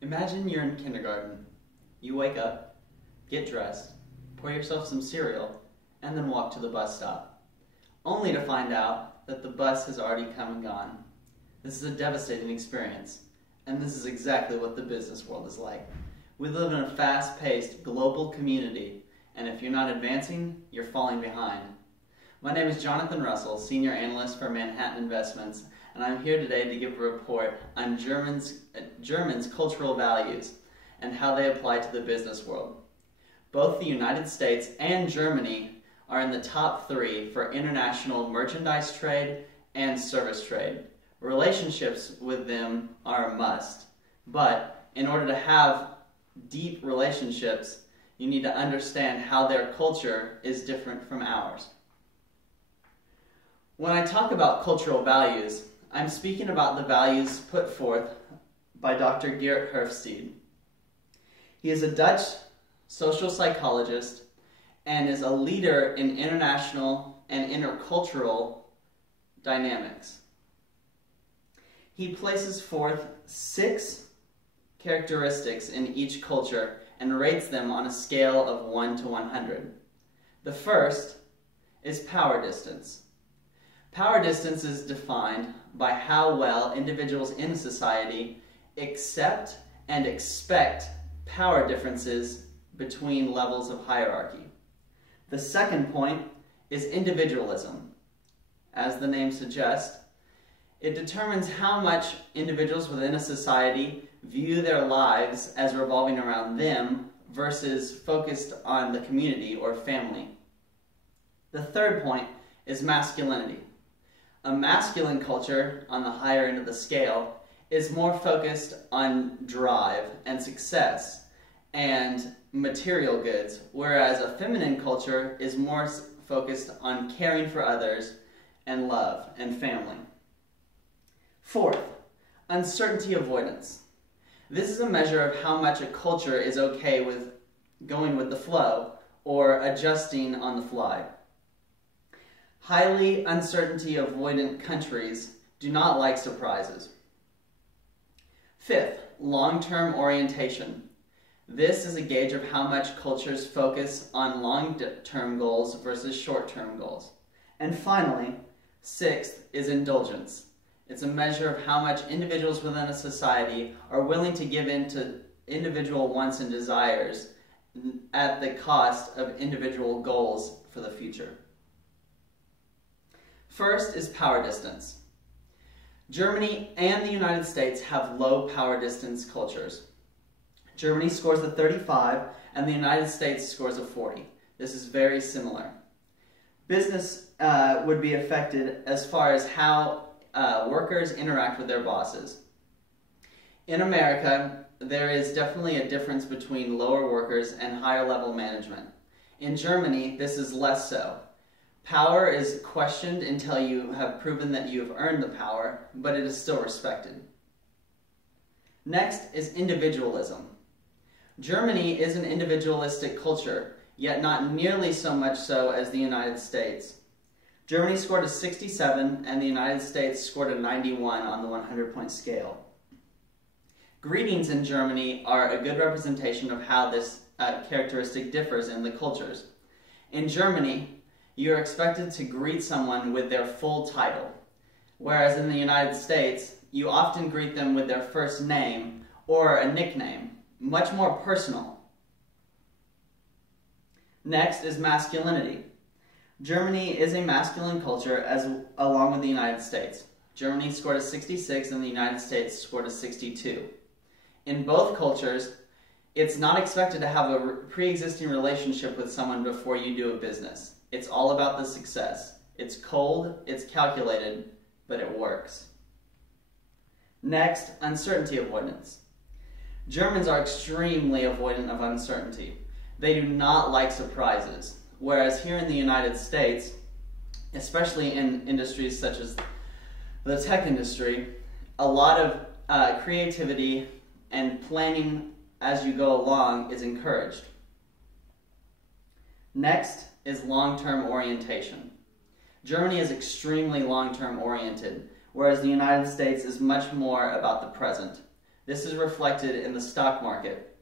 Imagine you're in kindergarten. You wake up, get dressed, pour yourself some cereal, and then walk to the bus stop, only to find out that the bus has already come and gone. This is a devastating experience, and this is exactly what the business world is like. We live in a fast-paced global community, and if you're not advancing, you're falling behind. My name is Jonathan Russell, Senior Analyst for Manhattan Investments, and I'm here today to give a report on Germans' cultural values and how they apply to the business world. Both the United States and Germany are in the top 3 for international merchandise trade and service trade. Relationships with them are a must, but in order to have deep relationships, you need to understand how their culture is different from ours. When I talk about cultural values, I'm speaking about the values put forth by Dr. Geert Hoefstede. He is a Dutch social psychologist and is a leader in international and intercultural dynamics. He places forth 6 characteristics in each culture and rates them on a scale of 1 to 100. The first is power distance. Power distance is defined by how well individuals in society accept and expect power differences between levels of hierarchy. The second point is individualism. As the name suggests, it determines how much individuals within a society view their lives as revolving around them versus focused on the community or family. The third point is masculinity. A masculine culture, on the higher end of the scale, is more focused on drive and success and material goods, whereas a feminine culture is more focused on caring for others and love and family. Fourth, uncertainty avoidance. This is a measure of how much a culture is okay with going with the flow or adjusting on the fly. Highly uncertainty avoidant countries do not like surprises. Fifth, long-term orientation. This is a gauge of how much cultures focus on long-term goals versus short-term goals. And finally, sixth is indulgence. It's a measure of how much individuals within a society are willing to give in to individual wants and desires at the cost of individual goals for the future. First is power distance. Germany and the United States have low power distance cultures. Germany scores a 35 and the United States scores a 40. This is very similar. Business would be affected as far as how workers interact with their bosses. In America, there is definitely a difference between lower workers and higher level management. In Germany, this is less so. Power is questioned until you have proven that you have earned the power, but it is still respected. Next is individualism. Germany is an individualistic culture, yet not nearly so much so as the United States. Germany scored a 67 and the United States scored a 91 on the 100-point scale. Greetings in Germany are a good representation of how this characteristic differs in the cultures. In Germany, you are expected to greet someone with their full title, whereas in the United States, you often greet them with their first name or a nickname, much more personal. Next is masculinity. Germany is a masculine culture along with the United States. Germany scored a 66 and the United States scored a 62. In both cultures, it's not expected to have a pre-existing relationship with someone before you do a business. It's all about the success. It's cold, it's calculated, but it works. Next, uncertainty avoidance. Germans are extremely avoidant of uncertainty. They do not like surprises, whereas here in the United States, especially in industries such as the tech industry, a lot of creativity and planning as you go along is encouraged. Next is long-term orientation. Germany is extremely long-term oriented, whereas the United States is much more about the present. This is reflected in the stock market.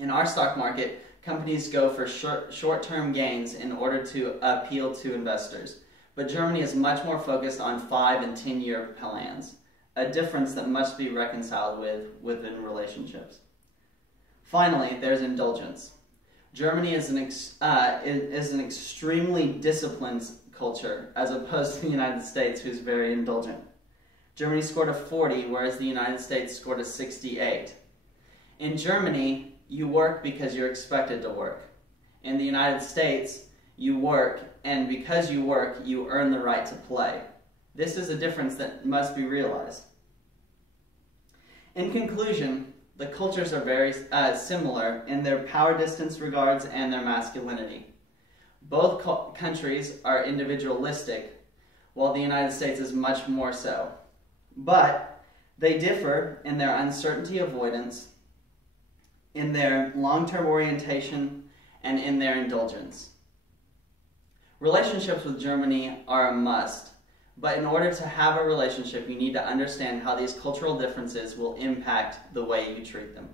In our stock market, companies go for short-term gains in order to appeal to investors. But Germany is much more focused on 5 and 10-year plans, a difference that must be reconciled within relationships. Finally, there's indulgence. Germany is an extremely disciplined culture, as opposed to the United States, who's very indulgent. Germany scored a 40, whereas the United States scored a 68. In Germany, you work because you're expected to work. In the United States, you work, and because you work, you earn the right to play. This is a difference that must be realized. In conclusion, the cultures are very similar in their power distance regards and their masculinity. Both countries are individualistic, while the United States is much more so. But they differ in their uncertainty avoidance, in their long-term orientation, and in their indulgence. Relationships with Germany are a must, but in order to have a relationship, you need to understand how these cultural differences will impact the way you treat them.